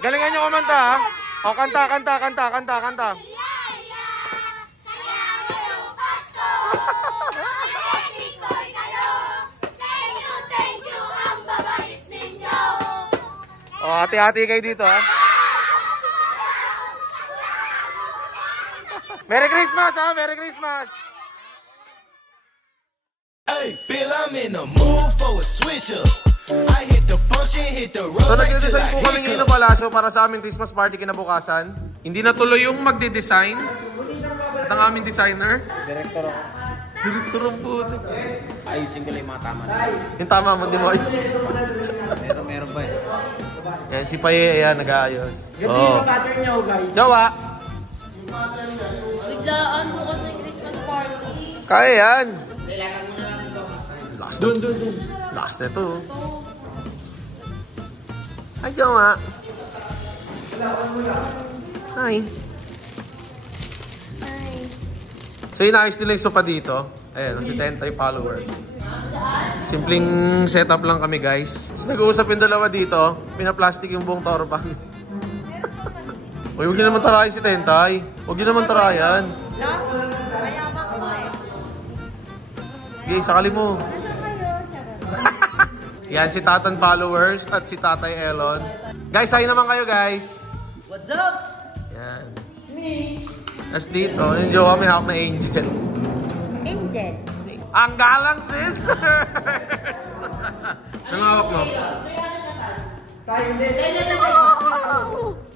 Galingan nyo kumanta ha. O, kanta. O, hati-hati kayo dito ha. Merry Christmas ha, Merry Christmas. Hey, Bill, I'm in the mood for a switch up. I hit the function, hit the road. So nag-design po kami ngayon ng palasyo para sa aming Christmas party kinabukasan. Hindi na tuloy yung magde-design. At ang aming designer. Director ako. Director ang puto. Ayusin ko lang yung mga tama. Yung tama mo, di mo ayos. Meron ba eh? Yan, si Paye, ayan, nag-aayos. Ganda yung pattern nyo, guys. Jowa! Biglaan mo kasi Christmas party. Kaya yan! Dun. Last na ito. Ay, Jowa! Hi! So, inayos nila yung sopa dito. Ayan, si Tentay followers. Simpleng setup lang kami, guys. Tapos nag-uusap yung dalawa dito. Pinaplastic yung buong torban. Uy, huwag nyo naman tarayan si Tentay. Huwag nyo naman tarayan. Mayaman ko eh. Okay, sakali mo. Yan, si Tatan followers at si Tatay Elon. Guys, hi naman kayo, guys. What's up? Yan. Me. Tapos dito, yung jowa may hawak na Angel. Angel. Ang galang sister! Saan hawak mo?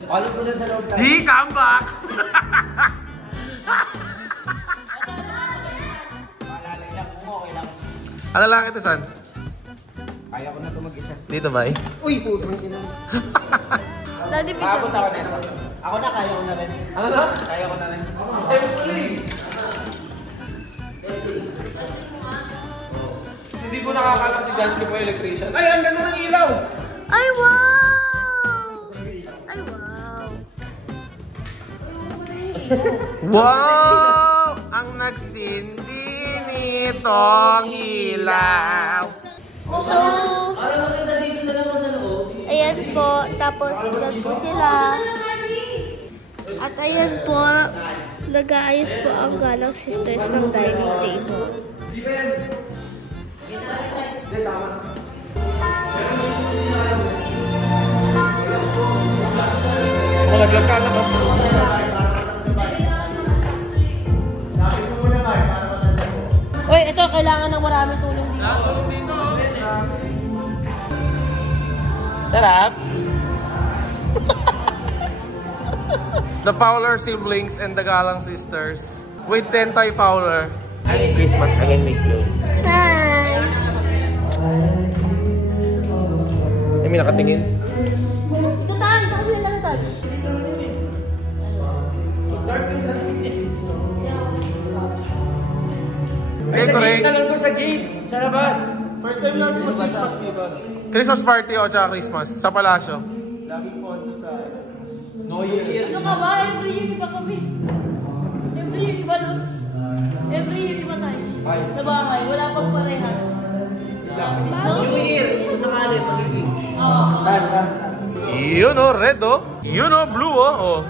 Alam ko na sa loob tayo. Di, come back! Malalay lang kung okay lang. Ano lang ito, San? Kaya ko na ito mag-isa. Dito ba eh? Uy, putang ina. Paabot ako na ito. Ako na, kaya ko na rin. Ano na? Kaya ko na rin. Hindi po nakakalang si Jansky po electrician. Ay, ang ganda ng ilaw! Ay, wow! Ay, wow! Wow! Ang nagsindi nitong ilaw. So, ayan po. Tapos, dyan po sila. At ayan po, nag-aayos po ang Galang Sisters ng dining table. Malaglag ka na ba? Uy, ito, kailangan ng maraming tulong dito. Sarap! The Fowler siblings and the Galang sisters with Tentay Fowler. Happy Christmas again, make you. Hi! Ay, may nakatingin. Tutaan, saan nila natin? Ay, sa gate na lang to, sa gate. Sa labas. First time natin mag-Christmas dito. Christmas party o tsaka Christmas sa palasyo. Laging pondo sa New Year. Ano ka ba? Every year iba kami. Every year iba nun. Every year iba tayo. Sa bahay, wala pang parehas. New Year, kung sakali, magiging. Yun o, red o. Yun o, blue o. Oh.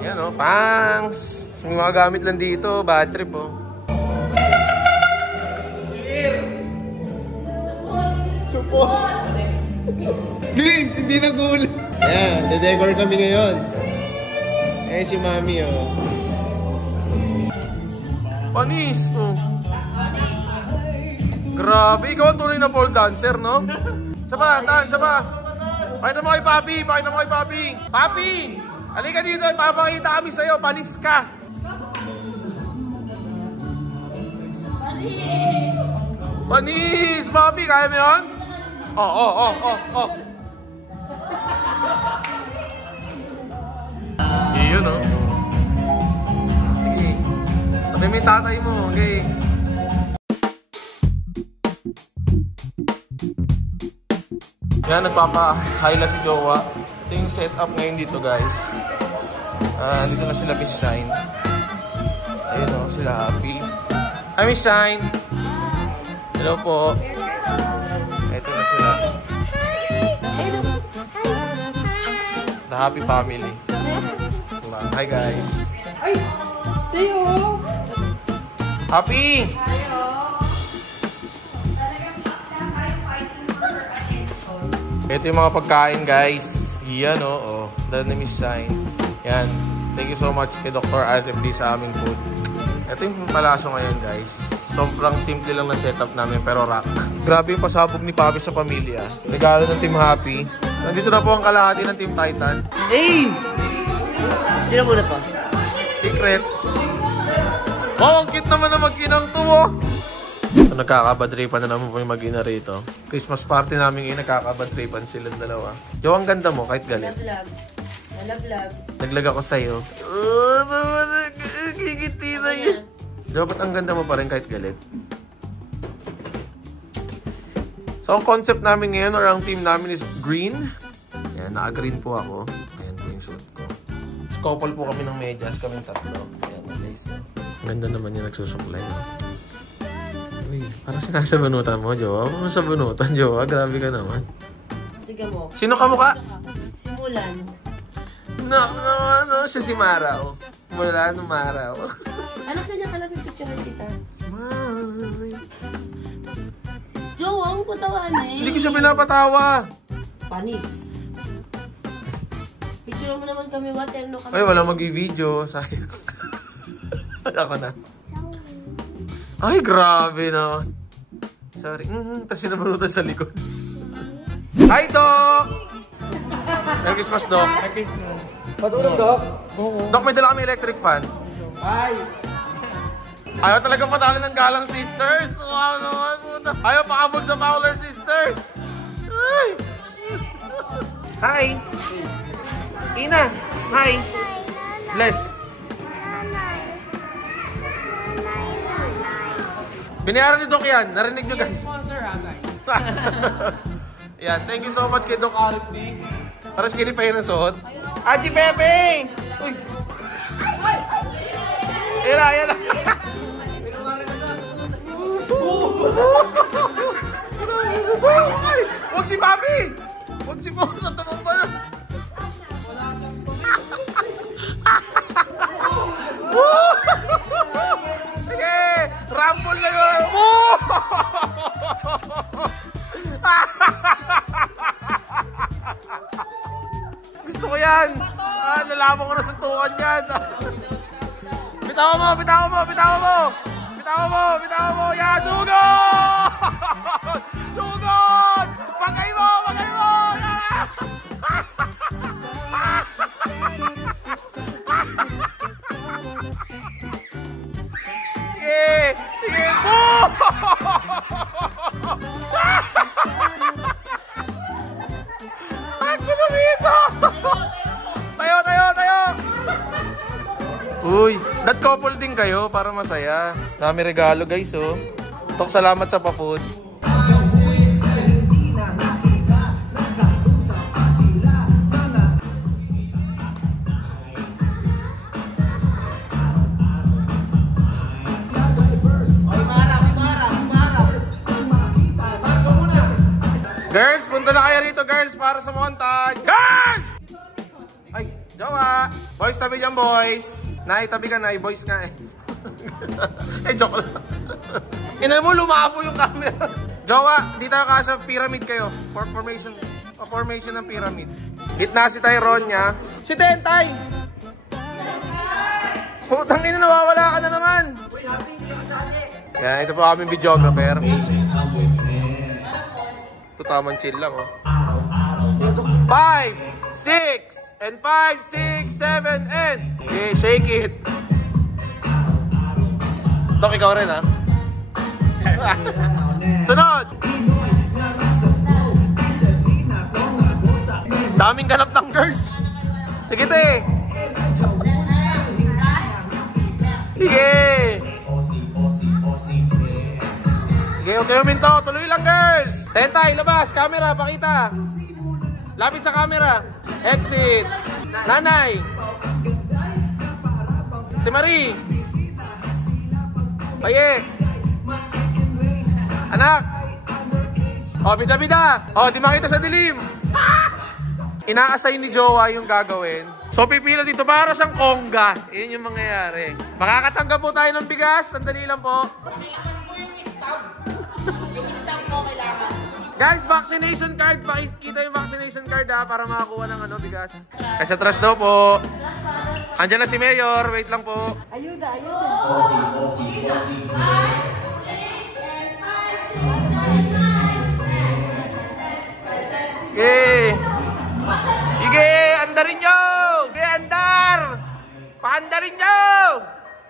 Yan o, pangs. May mga gamit lang dito, bad trip o. Support! Vince, hindi nag-ulit. Ayan, de-decor kami ngayon. Eh, si Mami, oh. Panis o. Grabe, ikaw ang tunay na pole dancer, no? Saba, Dan, saba. Pakita mo kay Papi, pakita mo kay Papi. Papi! Halika dito, ipapakita kami sa'yo, panis ka. Panis! Papi, kaya mo yun? Oh. Iyon, no? Sige. Sabi mo yung tatay mo, okay? Yan, nagpapa-highla si Jowa. Ito yung setup ngayon dito, guys. Dito na sila Miss Shine. Ayun o, sila Happy. Hi, Miss Shine! Hello po. Ito na sila. The happy family. Hi guys. Ay! Tayo! Happy! Ito yung mga pagkain guys. Yan o. The name is Shine. Yan. Thank you so much kay Dr. RFD sa aming food. Ito yung palasyo ngayon guys. Sobrang simple lang na setup namin pero rock. Grabe yung pasabog ni Papi sa pamilya. Regalo ng Team Happy. So, nandito na po ang kalahati ng Team Titan. Hey! Sino muna pa? Secret. Wow, ang cute naman na mag-inang to mo. So, nagkakabadripan na naman po yung mag-ina rito. Christmas party namin ngayon, nagkakabadripan silang dalawa. Yo, ang ganda mo kahit galit. Nalaglag. Naglag ako sa'yo. Gigiti na yun. Yo, ba't ang ganda mo pa rin kahit galit? So, ang concept namin ngayon or ang team namin is green. Ayan, naka-green po ako. Ayan po yung suit ko. Tapos couple po kami ng medyas, kaming tatlo. Ayan, guys. Ang ganda naman yung nagsusuklay. Uy, parang sinasabunutan mo, Jowa. Parang sabunutan, Jowa. Grabe ka naman. Sige mo. Sino ka mukha? Simulan. No. Siya si Maraw. Mula nung Maraw. Anak na niya kalapit picturean kita. May. Jowa, ang patawanin. Hindi ko siya pinapatawa. Panis. Picture mo naman kami, waterno kami. Ay, wala mag-i-video. Sayang. Ako na. Ay, grabe naman. Sorry. Tapos sinabunutan sa likod. Hi, Doc! Merry Christmas, Doc. Merry Christmas. Patulog, Doc. Doc, may dala kami electric fan. Hi! Ayaw talaga patalo ng Galang Sisters. Wow naman, puta. Ayaw pakabog sa Fowler Sisters. Ay! Hi! Ina! Hi! Bless! Binayaran ni Doc yan. Narinig nyo guys. Sponsor ha, guys. Yan. Thank you so much kay Doc RFD. Para skinny pa yun ang suot. Aji Pepe! Uy! Era, yan na. Huwag si Papi! Huwag si Papi! Natamang ba na? Sige! Rumble na yun! Gusto ko yan! Nalaman ko na sa tukan yan! Bitawa mo! Bitawa mo! Bitawa mo! Bitawa mo! Bitawa mo! Yan! Sugod! Sugod! Pagay mo! Pagay mo! Yan! Sige! Sige! Boom! Ako na dito! Tayo! Tayo! Tayo! Uy! That couple din kayo para masaya. Dami regalo guys oh. Tok, salamat sa pa-food. Girls, punta na kayo rito girls para sa montage. Girls! Ay, Jowa! Boys, tabi dyan boys. Nay, tabi ka nay. Boys nga eh. Eh, joke lang. Inan mo, lumabo yung camera. Jowa, di tayo kasya. Pyramid kayo. Formation ng pyramid. Gitna si Tyrone niya. Si Tentay! Putang ina, nawawala ka na naman. Yan, ito po aming videographer. Ito tamang chill lang oh. 5, 6, and 5, 6, 7, and okay, shake it. Dok, ikaw rin ha. Sunod. Daming ganap ng girls. Sige te. Sige. Okay, okay, uminto. Tuloy lang, girls. Tentay, labas. Camera, pakita. Lapit sa camera. Exit. Nanay. Timari. Paye. Anak. O, bida-bida. O, di makita sa dilim. ina-assign ni Jowa yung gagawin. So pipila dito para siyang kongga. Yun yung mangyayari. Makakatanggap po tayo ng bigas. Sandali lang po. Guys, vaccination card. Pakikita yung vaccination card ha, para makakuha ng bigas. Ay, sa trust daw po. Andiyan na si Mayor. Wait lang po. Ayuda. Sige, andarin nyo! Sige, andar! Paandarin nyo!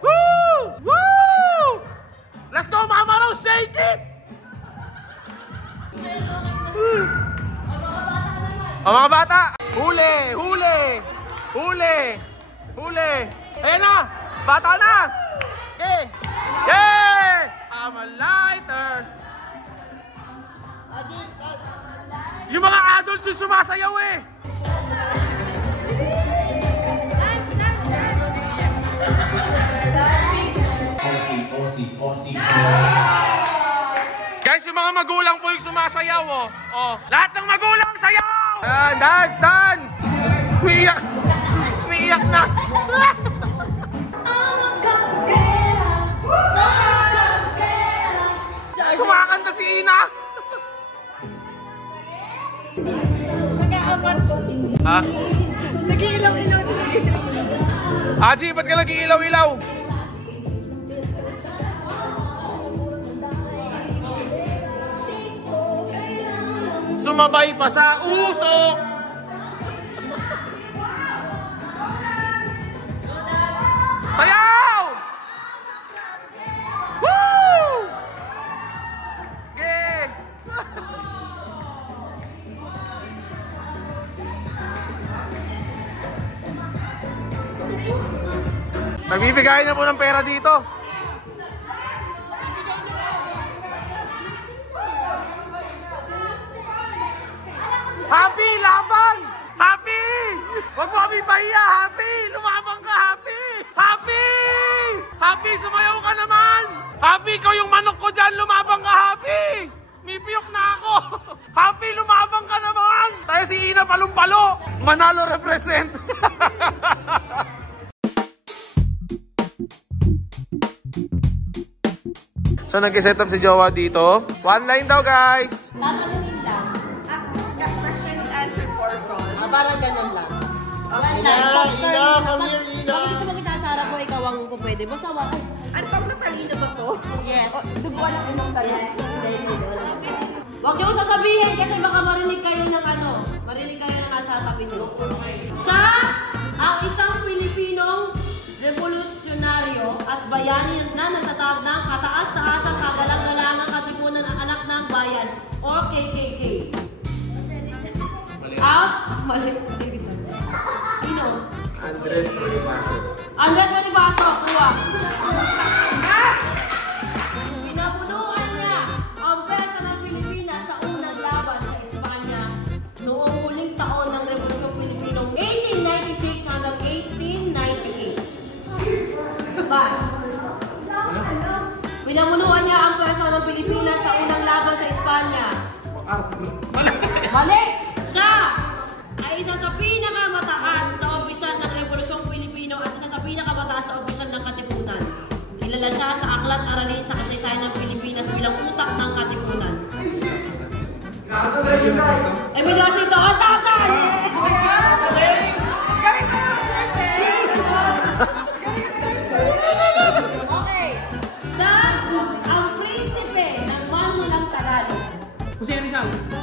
Woo! Woo! Let's go, Mama Rose! Shake it! O mga bata! Huli! Huli! Huli! Huli! Ayan na! Bata na! Okay! Yay! I'm a lighter! Yung mga adults yung sumasayaw eh! Guys, yung mga magulang po yung sumasayaw oh. Oh, lahat ng magulang sayaw! Dance, dance! Umiiyak! Umiiyak na! Kumakanta si Ina! Ha? Nag-iilaw-ilaw. Aji, ba't ka nag-iilaw-ilaw? Sumabay pa sa usok! Sayaw! Woo! Okay! Nagbibigay na po ng pera dito. Happy, laban! Happy! Huwag mo kami pahiya, Happy! Lumabang ka, Happy! Happy! Happy, sumayaw ka naman! Happy, ikaw yung manok ko dyan! Lumabang ka, Happy! May piyok na ako! Happy, lumabang ka naman! Tayo si Ina Palumpalo! Manalo represent! So, nag-set up si Jowa dito. One line daw, guys! Tatanungin lang. Question and answer purpose. Parang ganun lang. Ina, come here, Ina. Bakit gusto mo kita sa harap ko, ikaw ang pwede. Basta wala. Ano bang natalino ba to? Yes. Duguan ang inong talino. Huwag niyo sasabihin kasi baka marinig kayo ng marinig kayo ng nasa tabi niyo. Siya ang isang Pilipinong revolusyonaryo at bayani na natatag ng kataas-taasang kagalang-galangang katipunan ng anak ng bayan o KKK. Mali. Sige. Sino? Andres Bonifacio. Andres Bonifacio, kuha. Pinapunuan niya ang pwersa ng Pilipinas sa unang laban sa Espanya noong huling taon ng Revolusyon Pilipinong 1896 hanggang 1898. Bas. Pinapunuan niya ang pwersa ng Pilipinas sa unang laban sa Espanya. Mali! Siya ay isa sa pinakamataas na opisyal ng Revolusyong Pilipino at isa sa pinakamataas na opisyal ng Katipunan. Kilala siya sa aklat aralin sa kasaysayan ng Pilipinas bilang utak ng Katipunan. Emilio Cito, tasan! Okay. Siya ang prinsipe ng Manulang Tagalog.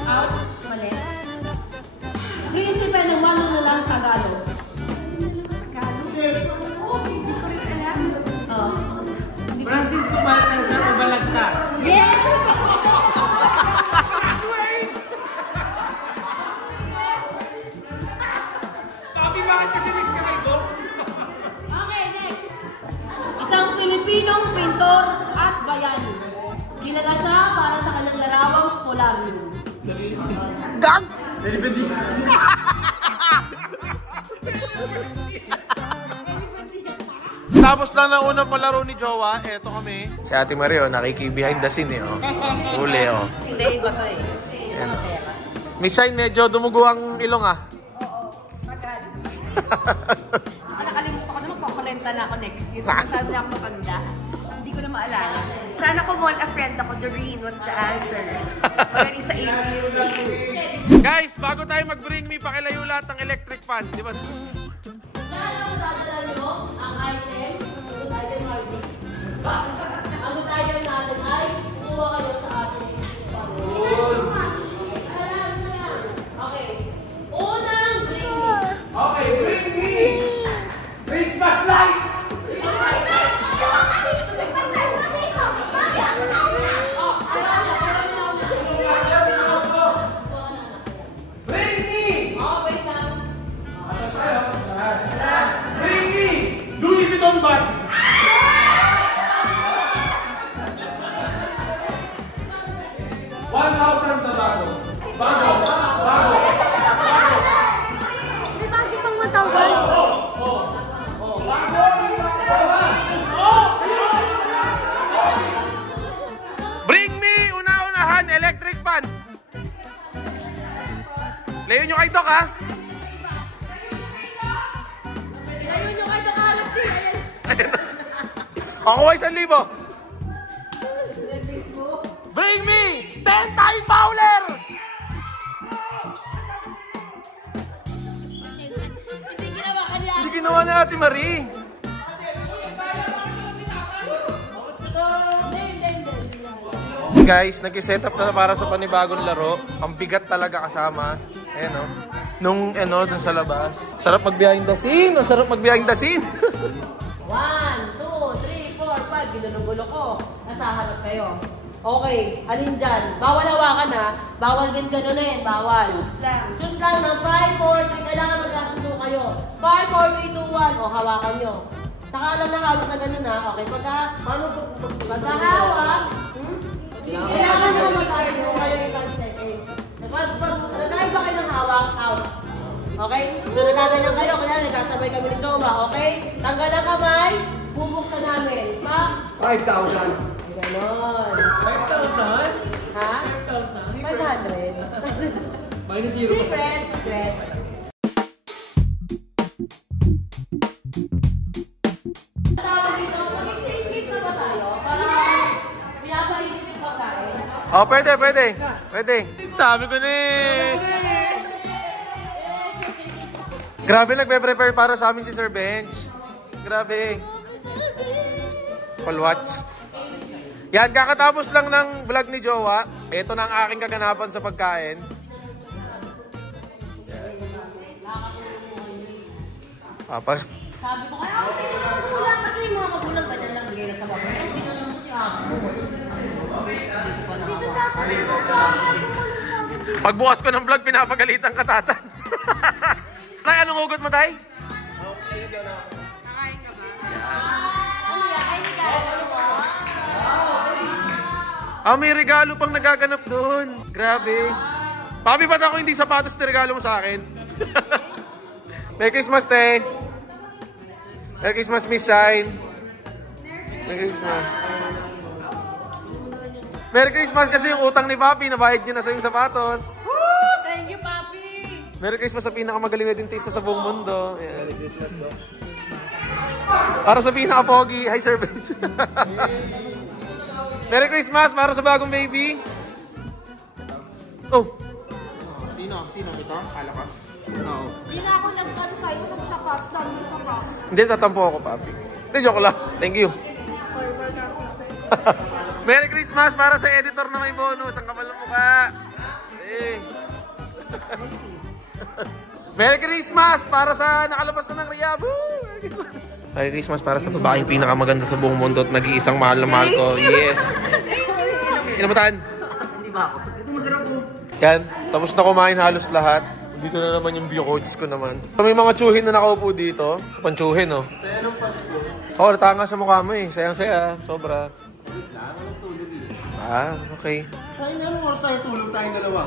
Out? Mali. Prinsipe ng Manulang Tagalog. Hindi ko rin alam. Francisco Baltasar o Balagtas? Yes! Papi, bakit kasi next kamay ko? Okay, next. Isang Pilipinong pintor at bayani. Kilala siya para sa kanyang larawang Spolarium. Dag! Tapos lang na unang palaro ni Jowa, eto kami. Si Ate Mario, nakiki-behind the scene eh. Oh. Huli oh. Hindi, iba to eh. Ayan, oh. Miss Shine, medyo dumugo ang ilong ah. yan. Saka nakalimutan ko na magkakarenta na ako next year. Masyado na ako maganda. Hindi ko na maalala. Sana ko mall a friend ako, Doreen. What's the answer? Magaling sa 8. Guys, bago tayo mag-bring me, pakilayo lahat ng electric fan. Di ba? Ang dadala nyo, ang item, Harvey. Ang item natin ay kuha kayo sa ating Okay. Unang bring me. Okay, bring me! Christmas lights! Bring me! Oh, wait lang. Bring me! Louis Vuitton bag! $1,000 na bago. Bago! Bago! May bagay pang 1,000. Bring me! Una-unahan, electric fan! Layo nyo kay Doc, ha? Ilayo nyo kayo nakaharap din. Ako ay 1,000. Bring me! 10-time Fowler! Hindi ginawa ni Ate Marie. Guys, nag-set up na para sa panibagong laro. Ang bigat talaga kasama. Ayan, oh. Nung, dun sa labas. Sarap mag-behind the scene. Ang sarap mag-behind the scene. 1, 2, 3, 4, 5. Ginunugulo ko. Nasa harap kayo. Okay, alin dyan? Bawal hawakan ha. Bawal ganunin. Bawal. Choose lang. Choose lang ng 5, 4, 3. Kailangan magkasundo kayo. 5, 4, 3, 2, 1. O, hawakan nyo. Saka lang nahawak na ganun ha. Okay, pagkahawak. Kailangan nyo magkasundo kayo in 5 seconds. Pag nagkain ba kayo ng hawak, out. Okay? So nagaganyan kayo. Kaya nagkasabay kami ni Joma. Okay? Tanggal ang kamay. Bubuksan namin. 5,000. Ganon. 5,000? Ha? 5,000? 500. Minus 0. Secret. Tawag dito, mag-exchange na ba tayo? Para pinapainit yung pagkain. Oh, pwede. Sabi ko na eh. Grabe, nagpe-prepare para sa amin si Sir Bench. Grabe. Watch. Yan, kakatapos lang ng vlog ni Jowa. Ito na ang aking kaganapan sa pagkain. Papa. Sabi ko, kaya ako tingin sa magulang kasi yung mga magulang ganyan lang bigay na sa mga. Hindi na lang siya. Pagbukas ko ng vlog, pinapagalitan ka, Tatan. Tay, anong hugot mo, Tay? Ah, may regalo pang nagaganap doon. Grabe. Papi, ba't ako hindi sapatos na regalo mo sa akin? Merry Christmas, Te. Merry Christmas, Miss Shine. Merry Christmas. Merry Christmas kasi yung utang ni Papi, nabayad niya na sa yung sapatos. Woo! Thank you, Papi! Merry Christmas sa pinakamagaling na dentista sa buong mundo. Merry Christmas, do. Para sa pinaka-pogi. Hi, Sir Bench. Merry Christmas para sa bagong baby. Oh. Sino? Ito? Kala ka? Oo. Hindi na ako nagkano sa'yo kung sa custom mo sa ka. Hindi, tatampo ako, Papi. Hindi, joke lang. Thank you. Merry Christmas para sa editor na may bonus. Ang kapal ng mukha. Hey. Merry Christmas para sa nakalabas na ng Riyab. Merry Christmas. Merry Christmas para sa babaeng pinakamaganda sa buong mundo at nag-iisang mahal na mahal ko. Yes. Inamutan? Hindi ba ako? Ito masarap po. Yan. Tapos na kumain halos lahat. Dito na naman yung view codes ko naman. May mga tsuhin na nakaupo dito. Sa panchuhin, oh. Saya ng Pasko. Oo, natanga sa mukha mo eh. Sayang-saya. Sobra. Wait lang, anong tulog eh? Ah, okay. Ay, anong oras tayo tulog tayong dalawa?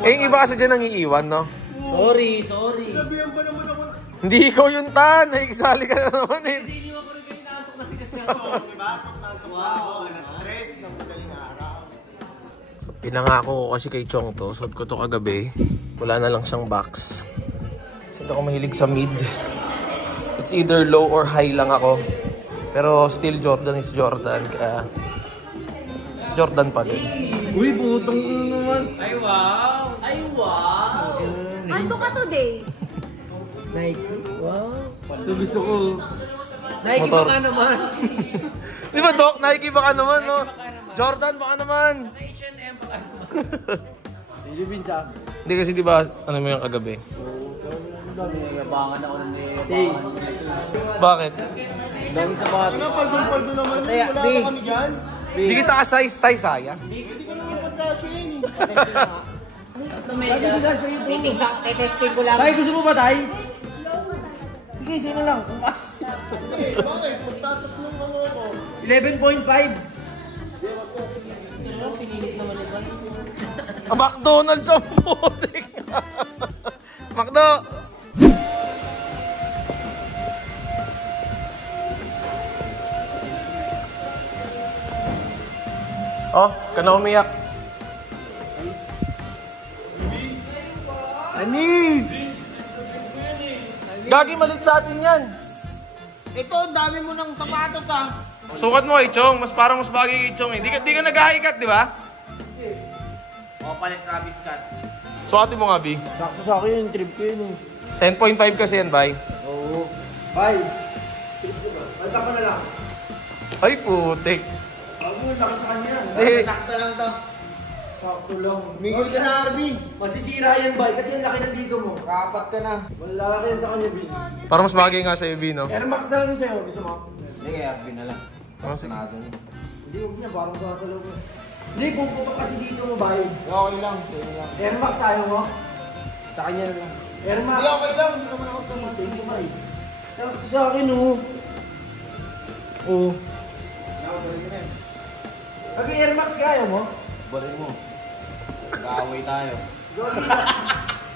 Eh, yung iba kasi dyan nangiiwan, no? Sorry. Sinabihan pa naman ako. Hindi ikaw yung Tan. Nakikisali ka na naman eh. Iniwan ko rin kayo naantok na tigas nga ako. Diba? Naantok na ako. Na-stress ng madaling araw. Pinangako ko kasi kay Chong to. Suot ko to kagabi. Wala na lang siyang box. So ako mahilig sa mid. It's either low or high lang ako. Pero still Jordan is Jordan. Kaya Jordan pa din. Uy, butong naman. Ay, wow. Ay, wow. Ano ka today? Nike. Wow. Ito gusto ko. Nike Motor. baka naman. Di ba, Doc? Nike baka naman, no? Jordan baka naman. H&M baka naman. Hindi Vince ah. Hindi kasi di ba, ano mo yung kagabi? Yabangan ako ng yabangan. Bakit? Dami sa bata. Ano, paldong-paldo naman yun. Wala ba kami dyan? Hindi kita ka-size tayo, sayang. Hindi ko naman magkasya yun eh. Testing ko lang. Tay, gusto mo ba, Tay? Sige, sino lang. Bakit? Magtatatlong ano ako. 11.5. McDonald's ang putik. McDo! Oh, ka na umiyak. Anis! Gagi, malit sa atin yan. Ito, ang dami mo ng sapatos ah. Sukat mo, Ichong. Mas bagay kay Ichong eh. Di ka nag-high-cut, di ba? O, palit Travis Scott. Sukatin mo nga, B. Sakto sa akin yung trip ko yun 10.5 kasi yan, bay. Oo. Bye. Trip ko ba? Balik ako na lang. Ay, putik. Huwag mo, laki sa kanya. Eh. Sakto lang to. Sakto lang. Mingil ka na, Arby. Masisira yan, bay. Kasi ang laki ng dito mo. Kapat ka na. Malalaki yan sa kanya, B. Para mas bagay nga sa'yo, B, no? Air Max na lang yung sa'yo. Gusto mo? Hindi, kay Arby na lang. Oh, sige. Hindi, huwag niya. Parang sasalaw mo. Hindi, puputok kasi dito mo, bay. Okay lang. Air Max, ayaw mo? Sa kanya na lang. Air Max. Hindi, okay lang. Hindi naman ako sa mga. Thank you, bay. Sakto sa akin, oh. Oo. Pag Air Max kaya mo? Barin mo. Mag-aaway tayo.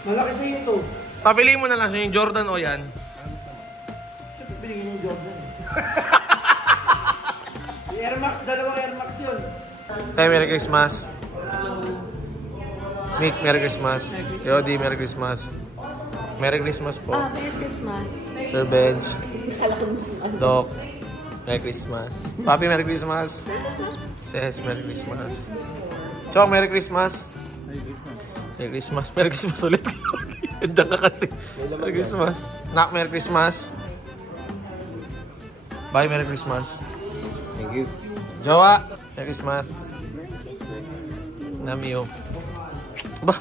Malaki sa iyo to. Papiliin mo na lang siya yung Jordan o yan. Siyempre pinigin yung Jordan. Yung Air Max, dalawang Air Max yun. Tay, Merry Christmas. Mick, Merry Christmas. Yodi, Merry Christmas. Merry Christmas po. Merry Christmas. Sir Benj. Kala ko Doc. Merry Christmas. Papi, Merry Christmas. Ses, Merry Christmas. Chong, Merry Christmas. Merry Christmas. Merry Christmas ulit. Diyan ka kasi. Merry Christmas. Nak, Merry Christmas. Bye, Merry Christmas. Thank you. Jowa, Merry Christmas. Namio. Ba?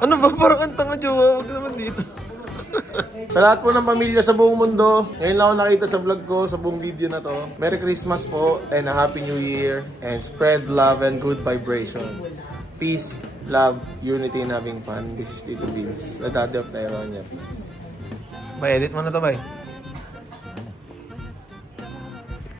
Ano ba? Parang ang tanga, Jowa. Huwag naman dito. Sa lahat po ng pamilya sa buong mundo, ngayon lang ako nakita sa vlog ko, sa buong video na to. Merry Christmas po and a Happy New Year and spread love and good vibration. Peace, love, unity, and having fun. This is Tito Vince, the daddy of Tyronia. Peace. Ba, edit mo na to, bay.